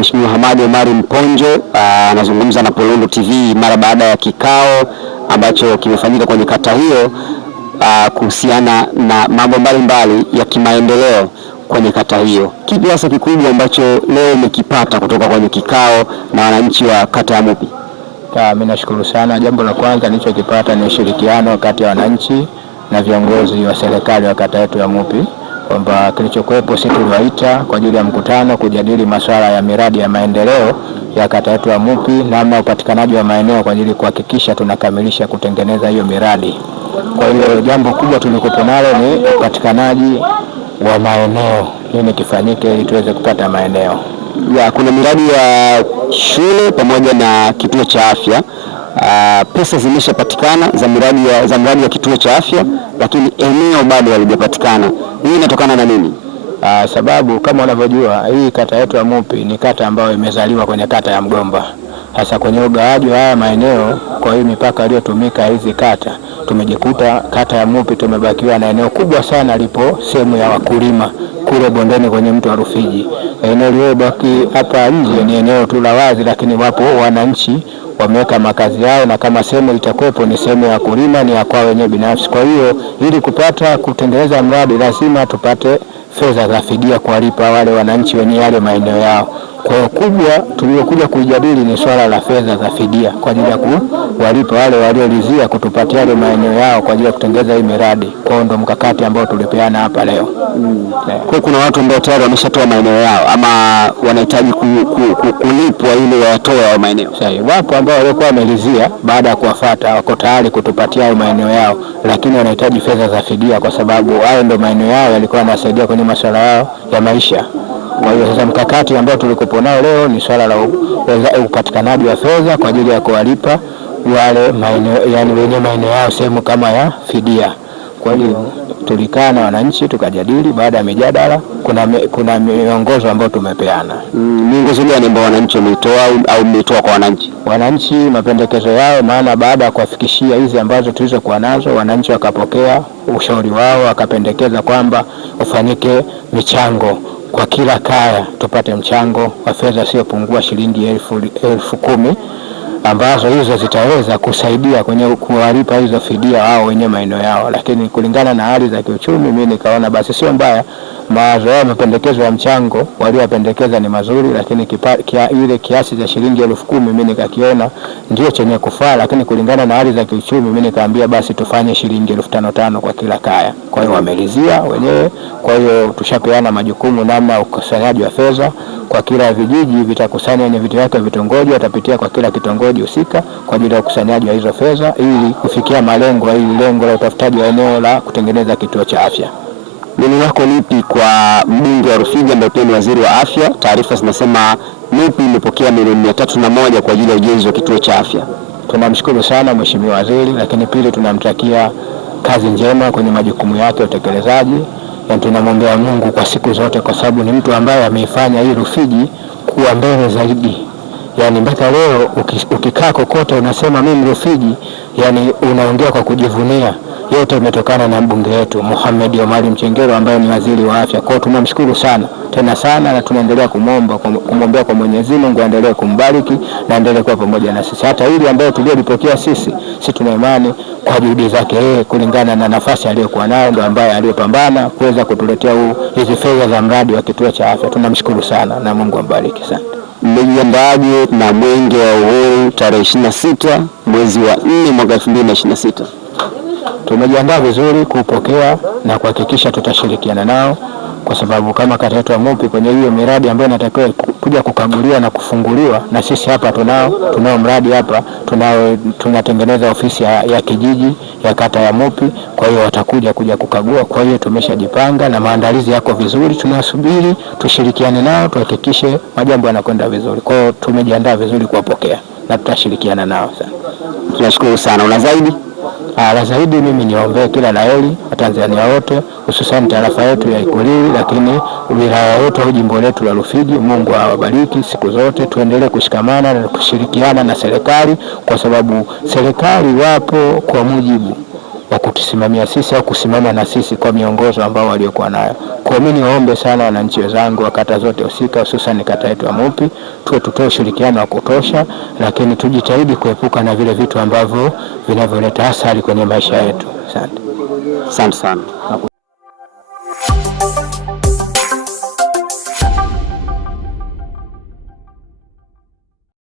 Mheshimiwa Hamadi Omari Mponjo anazungumza na Polondo TV mara baada ya kikao ambacho kimefanyika kwenye kata hiyo kuhusiana na mambo mbalimbali ya kimaendeleo kwenye kata hiyo. Kipi hasa kikubwa ambacho leo umekipata kutoka kwenye kikao na wananchi wa kata ya Mupi? Mimi nashukuru sana. Jambo la kwanza nilichokipata ni ushirikiano kati ya wananchi na viongozi wa serikali wa kata yetu ya Mupi, kwamba kilichokuwepo sisi tuliwaita kwa ajili ya mkutano kujadili masuala ya miradi ya maendeleo ya kata yetu ya Mupi, namna upatikanaji wa maeneo kwa ajili kuhakikisha tunakamilisha kutengeneza hiyo miradi. Kwa hiyo jambo kubwa tulikopo nalo ni upatikanaji wa maeneo, nini kifanyike ili tuweze kupata maeneo. Kuna miradi ya shule pamoja na kituo cha afya. Pesa zimeshapatikana za mradi wa kituo cha afya, lakini eneo bado halijapatikana. Hii inatokana na nini? Sababu kama unavyojua hii kata yetu ya Mupi ni kata ambayo imezaliwa kwenye kata ya Mgomba. Hasa kwenye ugawaji wa haya maeneo kwa hii mipaka iliyotumika hizi kata, tumejikuta kata ya Mupi tumebakiwa na eneo kubwa sana lipo sehemu ya wakulima kule bondeni kwenye mto wa Rufiji. Eneo lililobaki hapa nje ni eneo tu la wazi, lakini wapo wananchi wameweka makazi yao, na kama sehemu itakuwepo ni sehemu ya kulima, ni ya kwao wenyewe binafsi. Kwa hiyo ili kupata kutengeneza mradi lazima tupate fedha za fidia kuwalipa wale wananchi wenye yale maeneo yao. Kwa hiyo kubwa tuliokuja kujadili ni swala la fedha za fidia kwa ajili ya kuwalipa wale waliolizia kutupatia yale maeneo yao kwa ajili ya kutengeneza hii miradi. Kwa hiyo ndo mkakati ambao tulipeana hapa leo. Kwa kuna watu ambao tayari wameshatoa maeneo yao ama wanahitaji kulipwa ili watoe hao maeneo? Sasa wapo ambao walikuwa wamelizia, baada ya kuwafuata wako tayari kutupatia hao maeneo yao, lakini wanahitaji fedha za fidia kwa sababu hayo ndo maeneo yao yalikuwa yanasaidia kwenye masuala yao ya maisha. Kwa hiyo sasa mkakati ambao tulikopo nao leo ni swala la upatikanaji wa fedha kwa ajili ya kuwalipa wale maeneo, yani wenye maeneo yao sehemu kama ya fidia. Kwa hiyo tulikaa na wananchi tukajadili. Baada ya mijadala kuna miongozo ambayo tumepeana. Miongozo gani ambayo wananchi wametoa au mmetoa kwa wananchi? Wananchi mapendekezo yao, maana baada ya kuwafikishia hizi ambazo tulizokuwa nazo, wananchi wakapokea ushauri wao, wakapendekeza kwamba ufanyike michango kwa kila kaya, tupate mchango wa fedha siyopungua shilingi elfu 10 ambazo hizo zitaweza kusaidia kwenye kuwalipa hizo fidia wao wenye maeneo yao. Lakini kulingana na hali za kiuchumi, mimi nikaona basi sio mbaya, mawazo yao, mapendekezo ya mchango waliopendekeza ni mazuri, lakini ile kiasi cha shilingi 10,000 mimi nikakiona ndio chenye kufaa. Lakini kulingana na hali za kiuchumi, mimi nikaambia basi tufanye shilingi 5,500 kwa kila kaya. Kwa hiyo wamelizia wenyewe. Kwa hiyo tushapeana majukumu namna ya ukusanyaji wa fedha kwa kila vijiji, vitakusanya ni vitu vyake vitongoji, watapitia kwa kila kitongoji husika kwa ajili ya ukusanyaji wa hizo fedha ili kufikia malengo la utafutaji wa eneo la kutengeneza kituo cha afya. Neno lako lipi kwa mbunge wa Rufiji ambaye pia ni waziri wa afya? Taarifa zinasema Mupi imepokea milioni 301 kwa ajili ya ujenzi wa kituo cha afya. Tunamshukuru sana mheshimiwa waziri, lakini pili tunamtakia kazi njema kwenye majukumu yake ya utekelezaji. Na tunamwombea Mungu kwa siku zote, kwa sababu ni mtu ambaye ameifanya hii Rufiji kuwa mbele zaidi. Yani mpaka leo ukikaa kokote unasema mimi Rufiji, yani unaongea kwa kujivunia. Yote imetokana na mbunge wetu Hamadi Omari Mchengerwa ambaye ni waziri wa afya. Kwa hiyo tunamshukuru sana tena sana, na tunaendelea kumwombea kwa Mwenyezi Mungu aendelee kumbariki na aendelee kuwa pamoja na sisi. Hata hili ambayo tulilipokea sisi tuna imani kwa juhudi zake yeye, kulingana na nafasi aliyokuwa nayo, ndio ambaye aliyopambana kuweza kutuletea hizi fedha za mradi wa kituo cha afya. Tunamshukuru sana na Mungu ambariki sana. Mmejiandaaje na mwenge wa uhuru tarehe 26 mwezi wa 4 mwaka 2026? Tumejiandaa vizuri kupokea na kuhakikisha tutashirikiana nao, kwa sababu kama kata yetu ya Mupi kwenye hiyo miradi ambayo inatakiwa kuja kukaguliwa na kufunguliwa, na sisi hapa tunao mradi hapa, tunatengeneza ofisi ya kijiji ya kata ya Mupi. Kwa hiyo watakuja kukagua. Kwa hiyo tumeshajipanga na maandalizi yako vizuri, tunasubiri tushirikiane nao tuhakikishe majambo yanakwenda vizuri. Kwa hiyo tumejiandaa vizuri kuwapokea na tutashirikiana nao sana. Tunashukuru sana. Una zaidi? La zaidi mimi niombe kila laheri Watanzania wote, hususan tarafa yetu ya Ikulili, lakini wilaya yetu au jimbo letu la Rufiji. Mungu awabariki siku zote, tuendelee kushikamana na kushirikiana na serikali, kwa sababu serikali wapo kwa mujibu wa kutusimamia sisi au kusimama na sisi kwa miongozo ambao waliokuwa nayo. Kwa mimi niwaombe sana wananchi wenzangu wa kata zote husika, hususan kata yetu ya Mupi, tutoe ushirikiano wa kutosha, lakini tujitahidi kuepuka na vile vitu ambavyo vinavyoleta athari kwenye maisha yetu. Asante. Asante sana.